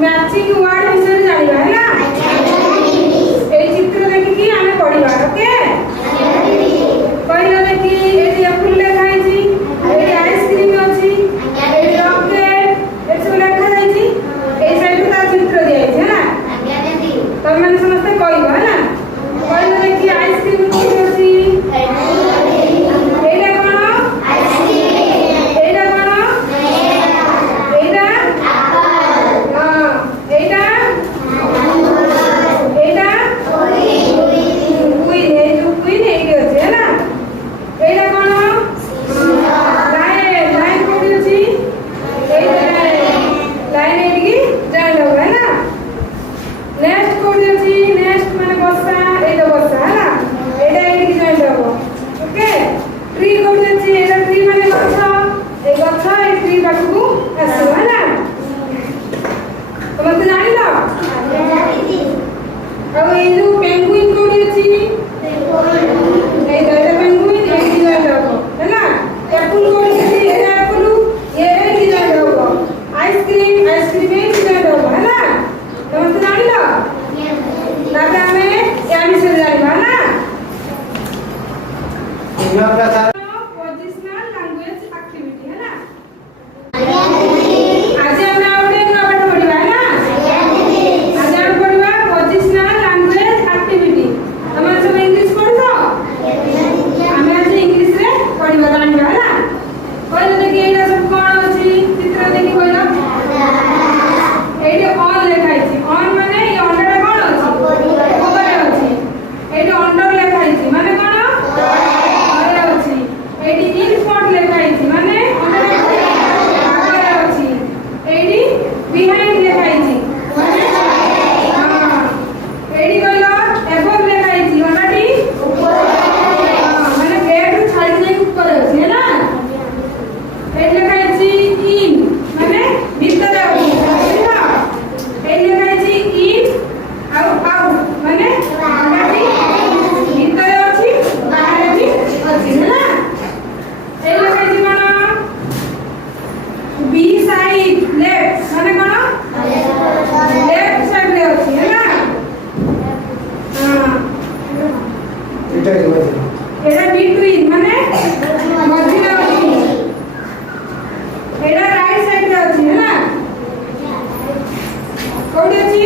matching word विषय जानिबा है ना ए चित्र देखि आमे पढिबा ओके पहिला देखि एटी एप्पल लेखाई छी एटी आइसक्रीम अछि एटी रॉकेट ए सब लेखा जाई छी ए साइड ता चित्र दिया है ना आज्ञा दीदी तो मैंने समझते कहइबा है ना पहिला देखि आइसक्रीम कोठी अछि एटा कोन आइसक्रीम एटा कोन एटा हां एटा एटा कुई है जो कुई नहीं अछि है ना एटा कोन लाइन लाइन कोठी अछि एटा लाइन एटी जान लो है ना नेक्स्ट कोठी अछि नेक्स्ट माने बसा एटा बसा है ना एटा एटी जान लो ओके ट्री कोठी अछि एटा ट्री माने गछ ए गछ ए ट्री पाखु आसो है ना तुम तो जानि लो अब ये जो पेंगुइन कोठी अछि ए एटा पेंगुइन एटी जान लो है ना एप्पल कोठी अछि एटा एप्पल ये एटी जान लो आइसक्रीम आइसक्रीम एटी जान लो है ना तुम तो जानि लो ताकि हमें या विषय जानिबा ना पोजिशनल लैंग्वेज एक्टिविटी है ना आज हम आउटे न पाठ पढिबा ना आज हम पढिबा पोजिशनल लैंग्वेज एक्टिविटी हम सब इंग्लिश पढो हम आज इंग्लिश रे पढिबा जानिबा ना पहिला देखि एटा सब कोन अछि चित्र देखि कहलो एटा ऑन लेखाई छी ऑन माने ये अंडर कोन अछि ऊपर अछि एटा अंडर लेखाई छी माने कोन अरे अछि एटी इन फ्रंट लेखाई छी माने अंडर आगे अछि एटी बिहाइंड लेखाई छी माने हां एटी कहलो एबव लेखाई छी ओनाटी ऊपर हां माने बेड छाडी नै ऊपर अछि है ना एटी लेखाई छी इन माने भीतर अछि बुझिला एटी लेखाई छी इन आउट आउट माने ओनाटी भीतर अछि बाहर भी अछि है ना ए लेखाई छी कोन बी साइड लेफ्ट माने कोन लेफ्ट साइड रे अछि है ना हां एटा बिटवीन माने मझिले अछि एटा राइट साइड रे अछि है ना कोठी अछि